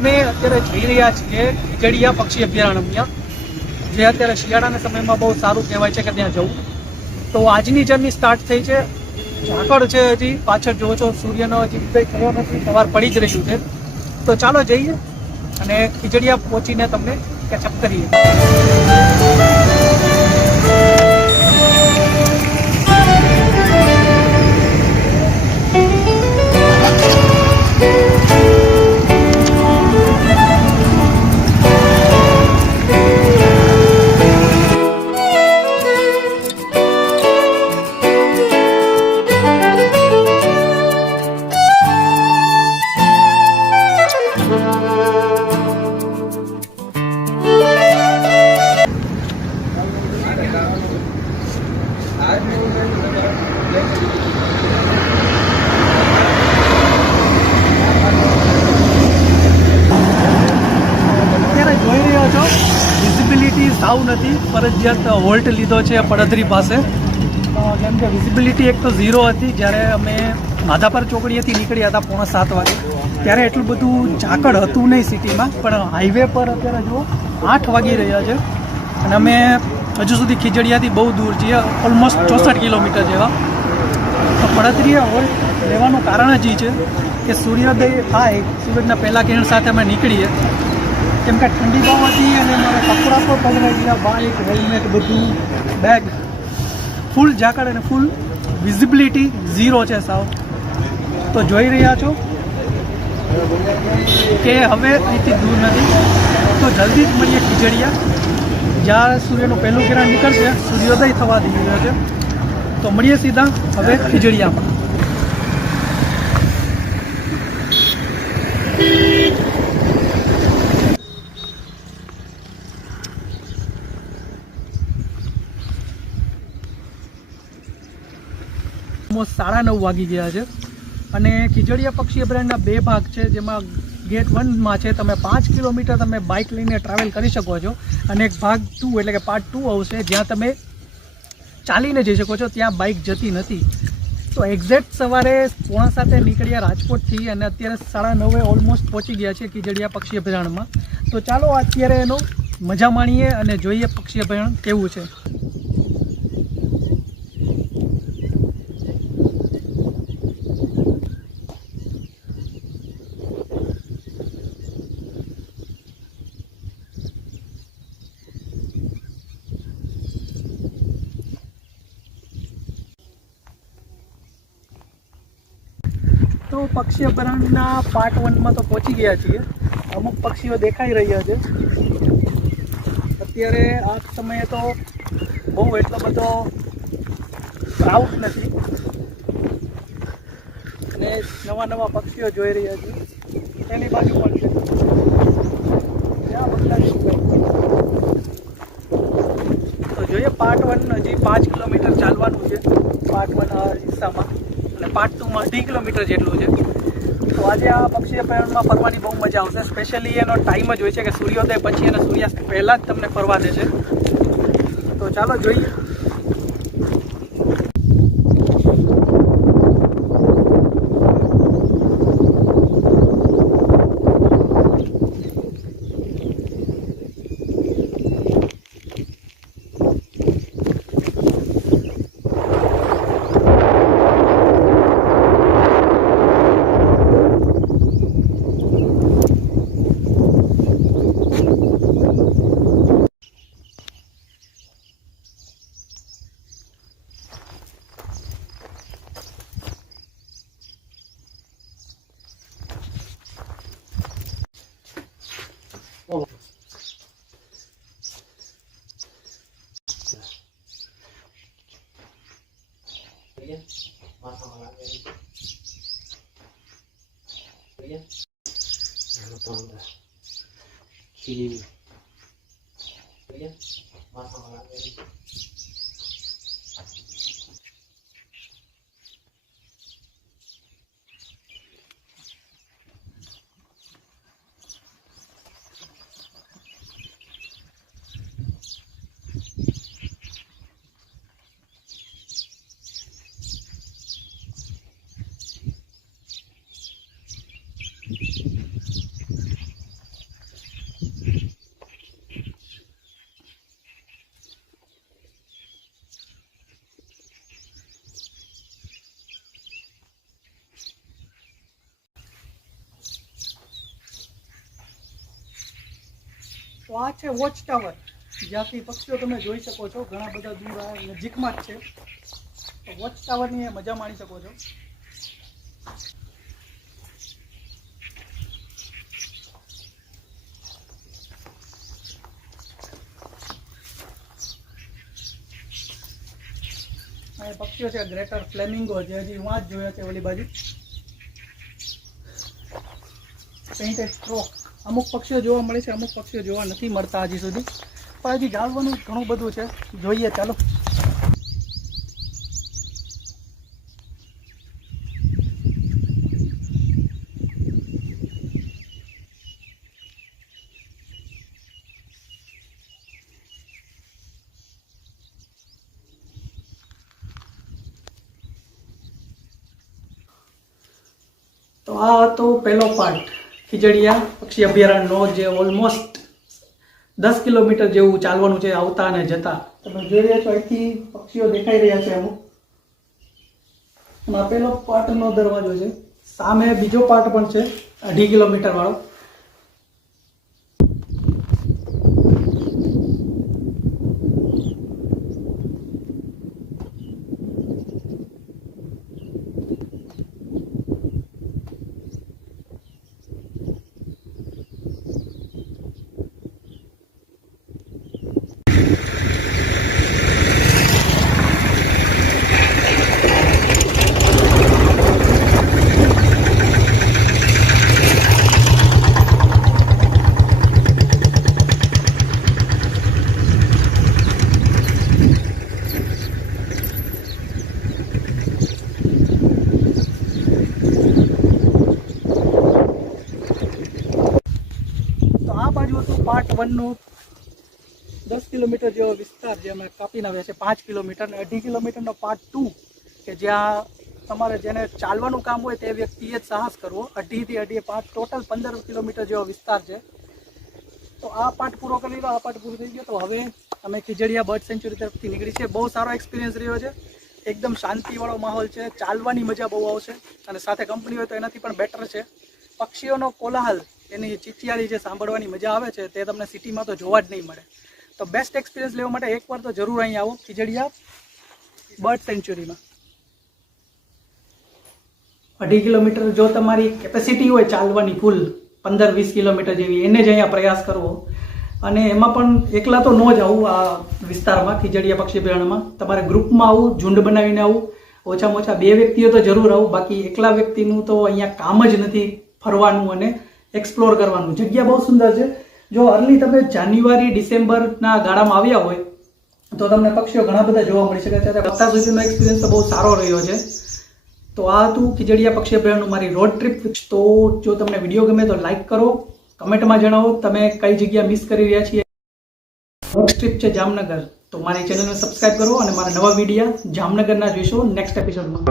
અમે અત્યારે જઈ રહ્યા છીએ ખીજડીયા પક્ષી અભયારણ્ય, જે અત્યારે શિયાળાના સમયમાં બહુ સારું કહેવાય છે કે ત્યાં જવું. તો આજની જર્ની સ્ટાર્ટ થઈ છે. ઝાકળ છે, હજી પાછળ જોવો છો સૂર્યનો હજી ઉદય થયો નથી, સવાર પડી જ રહ્યું છે. તો ચાલો જઈએ અને ખીજડીયા પહોંચીને તમને કેચઅપ કરીએ. વિઝિબિલિટી સાવ નથી, ફરજિયાત હોલ્ટ લીધો છે પડધરી પાસે, કેમ કે વિઝિબિલિટી એક તો ઝીરો હતી. જ્યારે અમે માધાપર ચોકડીએથી નીકળ્યા હતા 6:45 વાગે, ત્યારે એટલું બધું ઝાકળ હતું નહીં સિટીમાં, પણ હાઈવે પર અત્યારે જુઓ 8 વાગી રહ્યા છે અને અમે હજુ સુધી ખીજડીયાથી બહુ દૂર છીએ, ઓલમોસ્ટ 64 કિલોમીટર જેવા. તો પડધરીએ હોલ્ટ લેવાનું કારણ જ એ છે કે સૂર્યોદય થાય, સૂરજના પહેલાં કિરણ સાથે અમે નીકળીએ, કેમ કે ઠંડી બહુ હતી અને મારા કપડાં પણ પલળાઈ ગયા, બાઇક, હેલ્મેટ, બધું, બેગ, ફૂલ ઝાકળ અને ફૂલ વિઝિબિલિટી ઝીરો છે સાવ. તો જોઈ રહ્યા છો કે હવે અહીંથી દૂર નથી, તો જલ્દી જ મળીએ ખીજડીયા. જ્યાં સૂર્યનું પહેલું કિરણ નીકળશે, સૂર્યોદય થવા દઈ રહ્યો છે, તો મળીએ સીધા હવે ખીજડીયામાં. ઓલમોસ્ટ 9:30 વાગી ગયા છે અને ખીજડીયા પક્ષી અભયારણ્યના 2 ભાગ છે, જેમાં ગેટ 1માં છે તમે 5 કિલોમીટર તમે બાઇક લઈને ટ્રાવેલ કરી શકો છો, અને એક ભાગ 2 એટલે કે પાર્ટ 2 આવશે, જ્યાં તમે ચાલીને જઈ શકો છો, ત્યાં બાઇક જતી નથી. તો એક્ઝેક્ટ સવારે 6:45 નીકળ્યા રાજકોટથી અને અત્યારે 9:30 ઓલમોસ્ટ પહોંચી ગયા છે ખીજડીયા પક્ષી અભયારણ્યમાં. તો ચાલો અત્યારે એનો મજા માણીએ અને જોઈએ પક્ષી અભયારણ્ય કેવું છે. તો પક્ષી અભયારણ્યના પાર્ટ 1માં તો પહોંચી ગયા છીએ. અમુક પક્ષીઓ દેખાઈ રહ્યા છે. અત્યારે આ સમયે તો બહુ એટલો બધો ક્રાઉડ નથી અને નવા પક્ષીઓ જોઈ રહ્યા છે. એની બાજુ પણ છે, ત્યાં બધા તો જોઈએ. પાર્ટ 1 હજી 5 કિલોમીટર ચાલવાનું છે પાર્ટ 1 આ હિસ્સામાં, અને પાર્ટ 2માં 2 કિલોમીટર જેટલું છે. તો આજે આ પક્ષી અભયારણ્યમાં ફરવાની બહુ મજા આવશે. સ્પેશિયલી એનો ટાઈમ જ હોય છે કે સૂર્યોદય પછી અને સૂર્યાસ્ત પહેલાં જ તમને ફરવા દે છે. તો ચાલો જોઈએ. તો આ છે વોચ ટાવર, જ્યાંથી પક્ષીઓ તમે જોઈ શકો છો. ઘણા બધા દૂર આ નજીકમાં જ છે. તો વોચ ટાવરની મજા માણી શકો છો. આ પક્ષીઓ છે ગ્રેટર ફ્લેમિંગો, જે હજી વાં જ જોયા છે ઓલી બાજુ. Painted stroke. અમુક પક્ષીઓ જોવા મળે છે, અમુક પક્ષીઓ જોવા નથી મળતા હજી સુધી, પણ હજી જાણવાનું ઘણું બધું છે. જોઈએ ચાલો. તો આ હતો પહેલો પાર્ટ ખીજડીયા પક્ષી અભયારણ્યનો, જે ઓલમોસ્ટ 10 કિલોમીટર જેવું ચાલવાનું છે આવતા અને જતા. તમે જોઈ રહ્યા છો અહીંથી પક્ષીઓ દેખાઈ રહ્યા છે અમુક. આ પહેલો પાર્ટનો દરવાજો છે. સામે બીજો પાર્ટ પણ છે 2.5 કિલોમીટર વાળો. પાર્ટ 1 નો 10 કિલોમીટર જેવો વિસ્તાર જે અમે કાપી નાખ્યા છે, 5 કિલોમીટર, અને 2.5 કિલોમીટરનો પાર્ટ 2 કે જ્યાં તમારે જેને ચાલવાનું કામ હોય તે વ્યક્તિએ જ સાહસ કરવો. 2.5 થી 2.5 ટોટલ 15 કિલોમીટર જેવો વિસ્તાર છે. તો આ પાર્ટ પૂરો કરી લીધો, આ પાર્ટ પૂરો થઈ ગયો. તો હવે અમે ખીજડીયા બર્ડ સેન્ચ્યુરી તરફથી નીકળી છે. બહુ સારો એક્સપિરિયન્સ રહ્યો છે. એકદમ શાંતિવાળો માહોલ છે, ચાલવાની મજા બહુ આવશે, અને સાથે કંપની હોય તો એનાથી પણ બેટર છે. પક્ષીઓનો કોલાહલ, એની ચીચિયાળી જે સાંભળવાની મજા આવે છે તે તમને સિટીમાં તો જોવા જ નહીં મળે. તો બેસ્ટ એક્સપિરિયન્સ લેવા માટે એકવાર તો જરૂર અહીં આવો ખીજડીયા બર્ડ સેન્ચ્યુરીમાં. 2.5 કિલોમીટર જો તમારી કેપેસિટી હોય ચાલવાની ફૂલ 15-20 કિલોમીટર જેવી, એને જ અહીંયા પ્રયાસ કરવો. અને એમાં પણ એકલા તો ન જ આવું આ વિસ્તારમાં ખીજડીયા પક્ષી અભયારણ્યમાં. તમારે ગ્રુપમાં આવું, ઝુંડ બનાવીને આવું. ઓછામાં ઓછા 2 વ્યક્તિઓ તો જરૂર આવું. બાકી એકલા વ્યક્તિનું તો અહીંયા કામ જ નથી ફરવાનું અને એક્સપ્લોર કરવાનું. જગ્યા બહુ સુંદર છે. જો અર્લી તમે જાન્યુઆરી ડિસેમ્બરના ગાળામાં આવ્યા હોય તો તમને પક્ષીઓ ઘણા બધા જોવા મળી શકે છે. અત્યાર સુધીનો એક્સપિરિયન્સ તો બહુ સારો રહ્યો છે. તો આ હતું ખીજડીયા પક્ષી અભયારણ્યનું મારી રોડ ટ્રીપ. તો જો તમને વિડીયો ગમે તો લાઈક કરો, કમેન્ટમાં જણાવો તમે કઈ જગ્યા મિસ કરી રહ્યા છીએ. નેક્સ્ટ ટ્રીપ છે જામનગર. તો મારી ચેનલને સબસ્ક્રાઈબ કરો અને મારા નવા વિડીયો જામનગરના જોઈશો નેક્સ્ટ એપિસોડમાં.